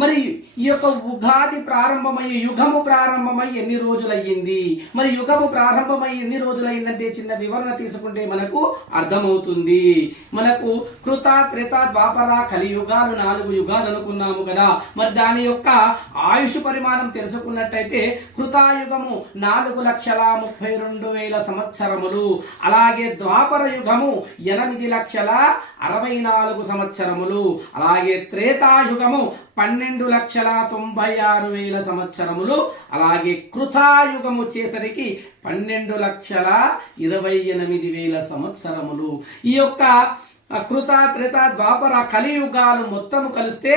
మరి ఈ యొక్క ఉగాది ప్రారంభమయ్యి యుగము ప్రారంభమై ఎన్ని రోజులయ్యింది? మరి యుగము ప్రారంభమై ఎన్ని రోజులయ్యిందంటే చిన్న వివరణ తీసుకుంటే మనకు అర్థమవుతుంది. మనకు కృత, త్రేత, ద్వాపర, కలియుగాలు 4 యుగాలు అనుకున్నాము కదా. మరి దాని యొక్క ఆయుష్ పరిమాణం తెలుసుకున్నట్టయితే కృతాయుగము 4,32,000 సంవత్సరములు, అలాగే ద్వాపర యుగము 8,64,000 సంవత్సరములు, అలాగే త్రేతాయుగము 12,96,000 సంవత్సరములు, అలాగే కృతాయుగము వచ్చేసరికి 12,28,000 సంవత్సరములు. ఈ యొక్క కృత, త్రేత, ద్వాపర, కలియుగాలు మొత్తము కలిస్తే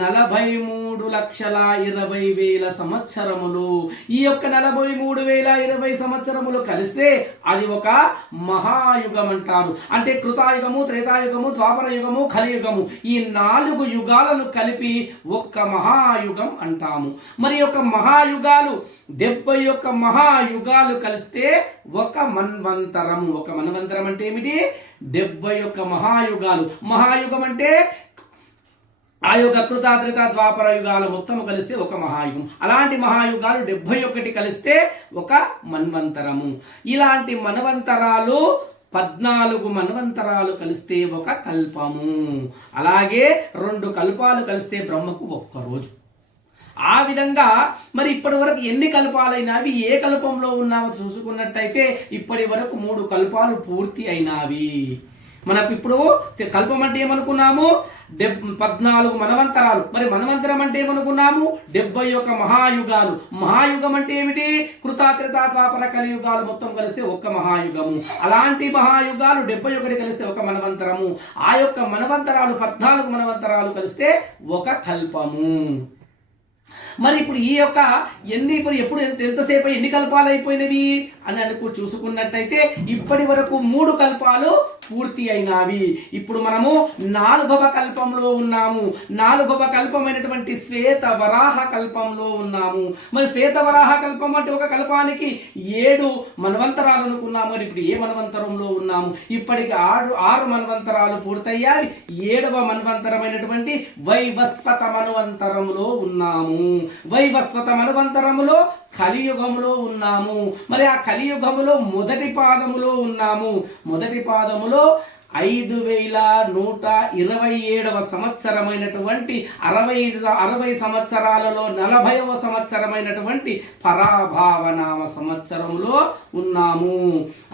43,20,000 సంవత్సరములు. ఈ యొక్క 43,020 సంవత్సరములు కలిస్తే అది ఒక మహాయుగం అంటారు. అంటే కృతాయుగము, త్రేతాయుగము, ద్వాపర యుగము, కలియుగము ఈ 4 యుగాలను కలిపి ఒక్క మహాయుగం అంటాము. మరి యొక్క మహాయుగాలు 71 మహాయుగాలు కలిస్తే ఒక మన్వంతరము. ఒక మన్వంతరం అంటే ఏమిటి? 71 మహాయుగాలు. మహాయుగం అంటే ఆ యొక్క కృత, త్రేత, ద్వాపర యుగాలు మొత్తం కలిస్తే ఒక మహాయుగం. అలాంటి మహాయుగాలు 71 కలిస్తే ఒక మన్వంతరము. ఇలాంటి మన్వంతరాలు 14 మన్వంతరాలు కలిస్తే ఒక కల్పము. అలాగే 2 కల్పాలు కలిస్తే బ్రహ్మకు ఒక్క రోజు. ఆ విధంగా మరి ఇప్పటి వరకు ఎన్ని కల్పాలైనవి, ఏ కల్పంలో ఉన్నామో చూసుకున్నట్టయితే ఇప్పటి వరకు 3 కల్పాలు పూర్తి అయినవి. మనకు ఇప్పుడు కల్పం అంటే ఏమనుకున్నాము? 14 మన్వంతరాలు. మరి మన్వంతరం అంటే ఏమనుకున్నాము? 71 మహాయుగాలు. మహాయుగం అంటే ఏమిటి? కృత, త్రేత, ద్వాపర, కలియుగాలు మొత్తం కలిస్తే ఒక్క మహాయుగము. అలాంటి మహాయుగాలు 71 కలిస్తే ఒక మన్వంతరము. ఆ యొక్క మన్వంతరాలు 14 మన్వంతరాలు కలిస్తే ఒక కల్పము. మరి ఇప్పుడు ఈ యొక్క ఎప్పుడు ఎంతసేపు ఎన్ని కల్పాలు అయిపోయినవి అని చూసుకున్నట్టయితే ఇప్పటి వరకు 3 కల్పాలు పూర్తి అయినవి. ఇప్పుడు మనము 4వ కల్పంలో ఉన్నాము. 4వ కల్పమైనటువంటి శ్వేత వరాహ కల్పంలో ఉన్నాము. మరి శ్వేత వరాహ కల్పం అంటే ఒక కల్పానికి 7 మన్వంతరాలు అనుకున్నాము. మరి ఇప్పుడు ఏ మన్వంతరంలో ఉన్నాము? ఇప్పటికి 6 మన్వంతరాలు పూర్తయ్యాయి. 7వ మన్వంతరమైనటువంటి వైవస్వత మన్వంతరంలో ఉన్నాము. వైవస్వత మన్వంతరములో కలియుగములో ఉన్నాము. మరి ఆ కలియుగములో మొదటి పాదములో ఉన్నాము. మొదటి పాదములో 5,127వ సంవత్సరమైనటువంటి 60 సంవత్సరాలలో 40వ సంవత్సరమైనటువంటి పరాభావనామ సంవత్సరములో ఉన్నాము.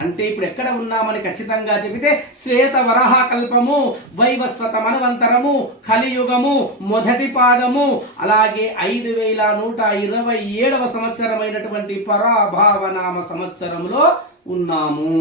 అంటే ఇప్పుడు ఎక్కడ ఉన్నామని ఖచ్చితంగా చెబితే శ్వేత వరాహ కల్పము, వైవస్వత మన్వంతరము, కలియుగము, మొదటి పాదము, అలాగే 5,127వ సంవత్సరమైనటువంటి పరాభావనామ సంవత్సరములో ఉన్నాము.